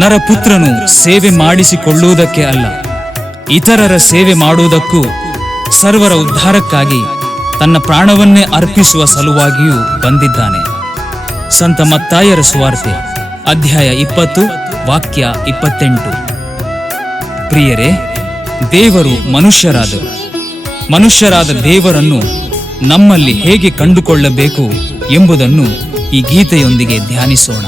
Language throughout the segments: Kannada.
ನರಪುತ್ರನು ಸೇವೆ ಮಾಡಿಸಿಕೊಳ್ಳುವುದಕ್ಕೆ ಅಲ್ಲ, ಇತರರ ಸೇವೆ ಮಾಡುವುದಕ್ಕೂ ಸರ್ವರ ಉದ್ಧಾರಕ್ಕಾಗಿ ತನ್ನ ಪ್ರಾಣವನ್ನೇ ಅರ್ಪಿಸುವ ಸಲುವಾಗಿಯೂ ಬಂದಿದ್ದಾನೆ. ಸಂತ ಮತ್ತಾಯರ ಸುವಾರ್ತೆ ಅಧ್ಯಾಯ 20 ವಾಕ್ಯ 28. ಪ್ರಿಯರೇ, ದೇವರು ಮನುಷ್ಯರಾದರು. ಮನುಷ್ಯರಾದ ದೇವರನ್ನು ನಮ್ಮಲ್ಲಿ ಹೇಗೆ ಕಂಡುಕೊಳ್ಳಬೇಕು ಎಂಬುದನ್ನು ಈ ಗೀತೆಯೊಂದಿಗೆ ಧ್ಯಾನಿಸೋಣ.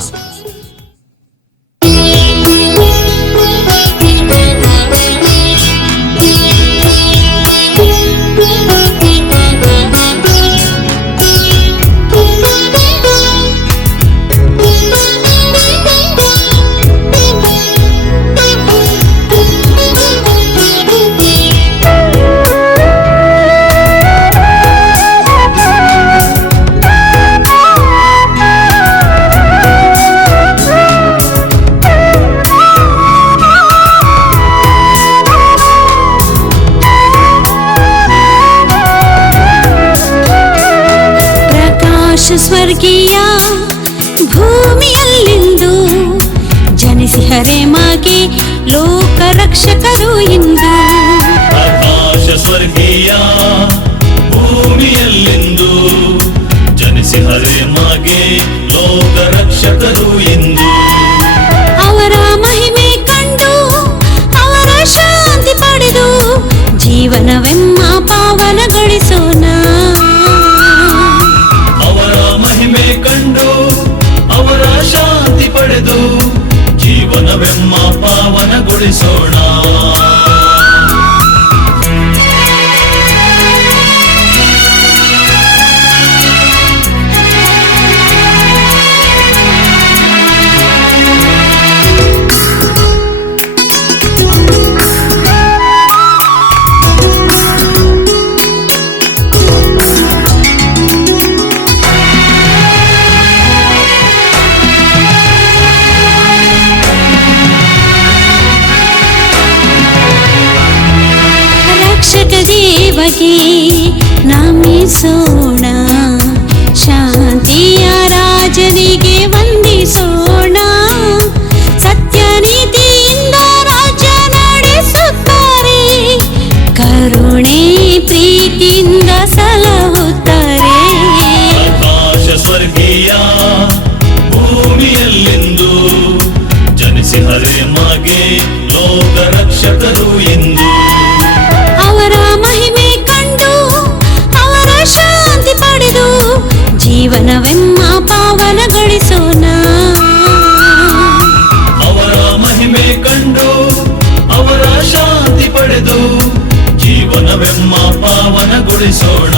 ಸ್ವರ್ಗೀಯ ಭೂಮಿಯಲ್ಲಿಂದು ಜನಿಸಿಹರೆ ಮಾಗೆ ಲೋಕ ರಕ್ಷಕರು ಇಂದು. ಆಕಾಶ ಸ್ವರ್ಗೀಯ ಭೂಮಿಯಲ್ಲಿಂದು ಜನಿಸಿಹರೆ ಮಾಗೆ ಲೋಕ ರಕ್ಷಕರು ಇಂದು. ಅವರ ಮಹಿಮೆ ಕಂಡು ಅವರ ಶಾಂತಿ ಪಡೆದು ಜೀವನವೆಮ್ಮ ಪಾವನಗೊಳಿಸೋಣ. ಕಂಡು ಅವರ ಶಾಂತಿ ಪಡೆದು ಜೀವನವೆಮ್ಮ ಪಾವನಗೊಳಿಸೋಣ. ರಕ್ಷಕ ದೇವಗೆ ನಮಿಸೋಣ, ಶಾಂತಿಯ ರಾಜನಿಗೆ ವಂದಿಸೋಣ. ಸತ್ಯ ನೀತಿಯಿಂದ ರಾಜ್ಯ ನಡೆಸುತ್ತಾರೆ, ಕರುಣೆ ಪ್ರೀತಿಯಿಂದ ಸಲಹುತ್ತಾರೆ. ಆಕಾಶ ಸ್ವರ್ಗೀಯ ಭೂಮಿಯಲ್ಲಿಂದು ಜನಿಸಿಹರೆ ಮಾಗೆ ಲೋಕ ರಕ್ಷಕರು ಇಂದು. ಅವರ ಮಹಿಮೆ ಕಂಡು ಅವರ ಶಾಂತಿ ಪಡೆದು ಜೀವನವೆಮ್ಮ ಪಾವನಗೊಳಿಸೋಣ. ಅವರ ಮಹಿಮೆ ಕಂಡು ಅವರ ಶಾಂತಿ ಪಡೆದು ಜೀವನವೆಮ್ಮ ಪಾವನಗೊಳಿಸೋಣ.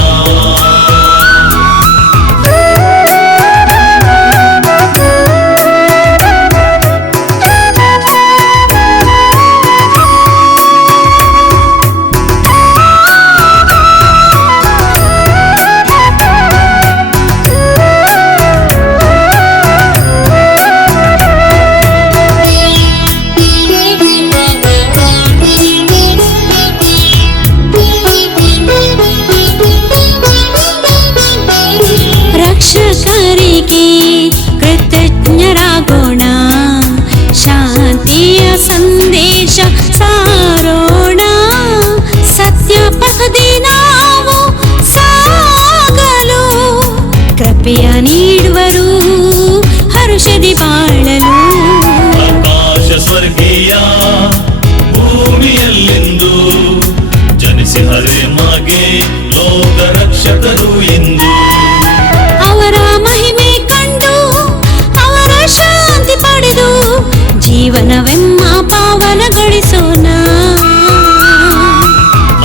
ರಕ್ಷಕರಿಗೆ ಕೃತಜ್ಞರಾಗೋಣ, ಶಾಂತಿಯ ಸಂದೇಶ ಸಾರೋಣ. ಸತ್ಯ ಪಥದಿ ನಾವು ಸಾಗಲು ಕೃಪೆಯ ನೀಡುವರು ಹರುಷದಿ ಬಾಳಲು. ಆಕಾಶ ಸ್ವರ್ಗೀಯ ಭೂಮಿಯಲ್ಲಿಂದು ಜನಿಸಿಹರೆ ಮಾಗೆ ಲೋಕ ರಕ್ಷಕರು ಇಂದು. ಅವರ ಮಹಿಮೆ ಕಂಡು ಅವರ ಶಾಂತಿ ಪಡೆದು ಜೀವನವೆಮ್ಮ ಪಾವನಗೊಳಿಸೋಣ.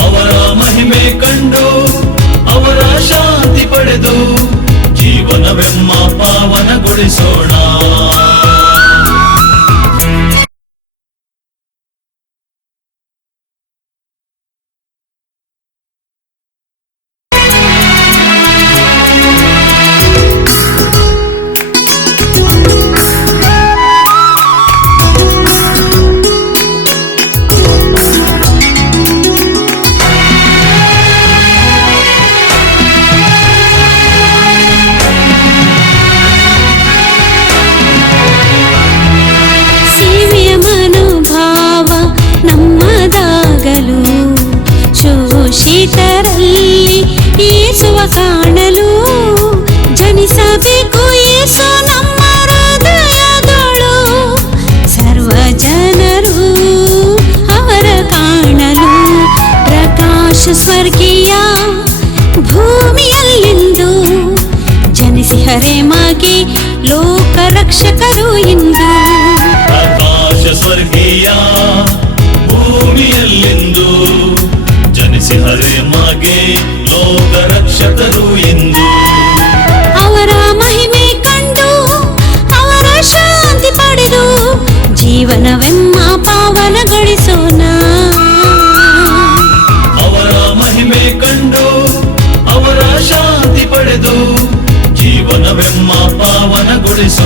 ಅವರ ಮಹಿಮೆ ಕಂಡು ಅವರ ಶಾಂತಿ ಪಡೆದು ಜೀವನವೆಮ್ಮ ಪಾವನಗೊಳಿಸೋಣ. ಕರೆಮಾಗಿ ಲೋಕ ರಕ್ಷಕರು ಇಂದು. ಆಕಾಶ ಸ್ವರ್ಗೀಯ ಭೂಮಿಯಲ್ಲಿಂದು ಜನಿಸಿ ಹರೆ ಮಾಗೆ ಲೋಕ ರಕ್ಷಕರು ಇಂದು. ಅವರ ಮಹಿಮೆ ಕಂಡು ಅವರ ಶಾಂತಿ ಪಡೆದು ಜೀವನವೆಮ್ಮ ಪಾವನಗೊಳಿಸೋಣ. ಅವರ ಮಹಿಮೆ ಕಂಡು ಅವರ ಶಾಂತಿ ಪಡೆದು ಜೀವನವೆಮ್ಮ ಪಾವನಗೊಳಿಸೋಣ.